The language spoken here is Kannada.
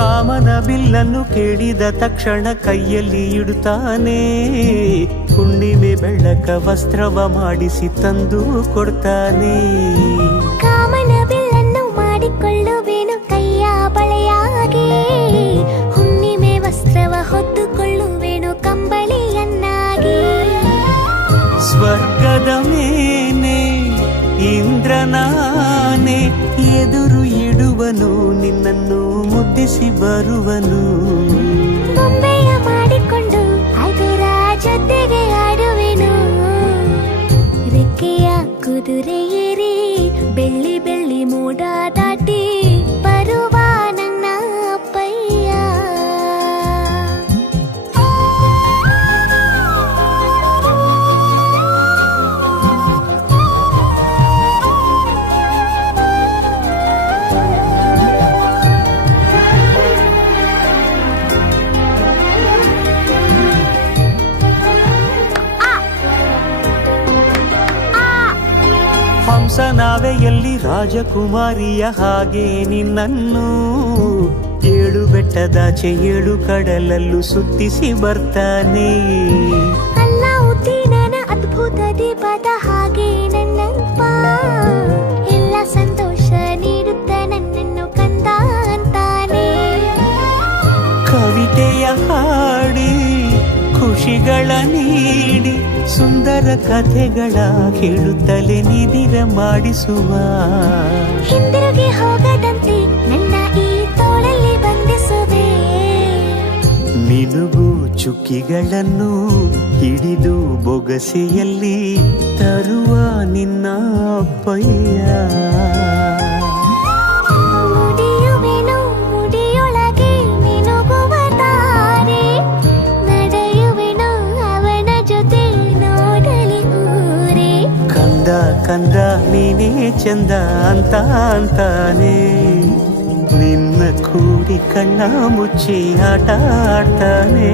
ಕಾಮನ ಬಿಲ್ಲನ್ನು ಕೇಳಿದ ತಕ್ಷಣ ಕೈಯಲ್ಲಿ ಇಡುತ್ತಾನೆ. ಹುಣ್ಣಿಮೆ ಬೆಳಕ ವಸ್ತ್ರವ ಮಾಡಿಸಿ ತಂದು ಕೊಡ್ತಾನೆ. ಕಾಮನ ಬಿಲ್ಲನ್ನು ಮಾಡಿಕೊಳ್ಳುವೆನು ಕೈಯ ಬಳೆಯಾಗಿ, ಹುಣ್ಣಿಮೆ ವಸ್ತ್ರವ ಹೊತ್ತುಕೊಳ್ಳುವೆನು ಕಂಬಳಿಯನ್ನಾಗಿ. ಸ್ವರ್ಗದ ಮೇಲೆ ಇಂದ್ರನಾನೆ ಎದುರು ಇಡುವನು, ನಿನ್ನನ್ನು ಮುದ್ದಿಸಿ ಬರುವನು. ಬೊಂಬೆಯ ಮಾಡಿಕೊಂಡು ಅದರ ಜೊತೆಗೆ ಆಡುವೆನು. ರೆಕ್ಕೆಯ ಕುದುರೆ ಏರಿ ಬೆಳ್ಳಿ ಬೆಳ್ಳಿ ಮೋಡ ದಾಟಿ ಬರುವ ನನ್ನ ಅಪ್ಪಯ್ಯ. ಹಂಸನಾವೆಯಲ್ಲಿ ರಾಜಕುಮಾರಿಯ ಹಾಗೆ ನಿನ್ನನ್ನು ಏಳು ಬೆಟ್ಟದಾಚೆ ಏಳು ಕಡಲಲ್ಲೂ ಸುತ್ತಿಸಿ ಬರ್ತಾನೆ. ಅಲ್ಲಾವುದ್ದೀನನ ಅದ್ಭುತ ದೀಪದ ಹಾಗೆ ನನ್ನಪ್ಪ ಎಲ್ಲ ಸಂತೋಷ ನೀಡುತ್ತ ನನ್ನನ್ನು ಕಂದ ಅಂತಾನೆ. ಕವಿತೆಯ ಹಾಡಿ ಖುಷಿಗಳ ನೀಡಿ ಸುಂದರ ಕಥೆಗಳ ಕೇಳುತ್ತಲೇ ನಿದಿರ ಮಾಡಿಸುವ. ಹಿಂದಿರುಗಿ ಹೋಗದಂತೆ ನನ್ನ ಈ ತೋಳಲ್ಲಿ ಬಂಧಿಸುವೆ. ನಿನಗೂ ಚುಕ್ಕಿಗಳನ್ನು ಹಿಡಿದು ಬೊಗಸೆಯಲ್ಲಿ ತರುವ ನಿನ್ನ ಅಪ್ಪಯ್ಯ. ಮುಡಿಯುವೆನು ಮುಡಿಯೊಳಗೆ ಮಿನುಗುವ ತಾರೆ, ನಡೆಯುವೆನು ಅವನ ಜೊತೆ ನೋಡಲಿ ಊರೇ. ಕಂದ ಕಂದ ನೀನೇ ಚಂದ ಅಂತ ಅಂತಾನೆ, ನಿನ್ನ ಕೂಡಿ ಕಣ್ಣ ಮುಚ್ಚಿ ಆಟ ಆಡ್ತಾನೆ.